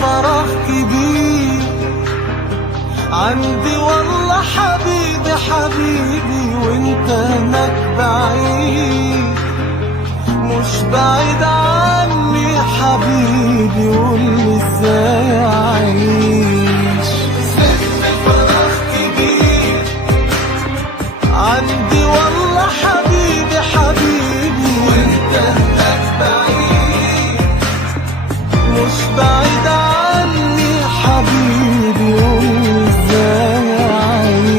فرح كبير عندي والله حبيبي حبيبي، وانت هناك بعيد مش بعيد عني حبيبي، قولي ازاي اعيش. ست فرح كبير عندي والله حبيبي حبيبي، وانت هناك بعيد مش بعيد عني حبيبي، قولي ازاي اعيش.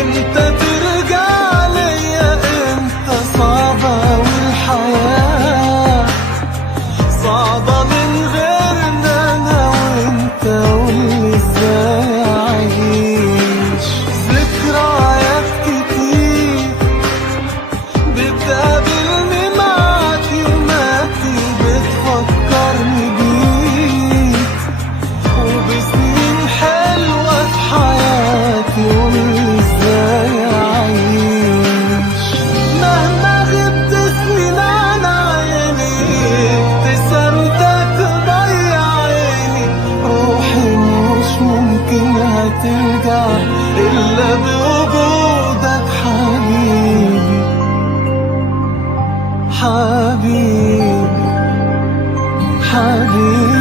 امتى ترجع ليا امتى؟ صعبة والحياة صعبة من غيرنا انا وانت، قولي ازاي اعيش. ذكريات كتير بتقابلني معاك يوماتي، بتفكرني بيك وبسنين حلوة في حياتي، قولي ازاي اعيش. مهما غبت سنين عن عيني ابتسامتك ضيع عيني، روحي مش ممكن هترجع الا بوجودك حبيبي حبيبي حبيبي.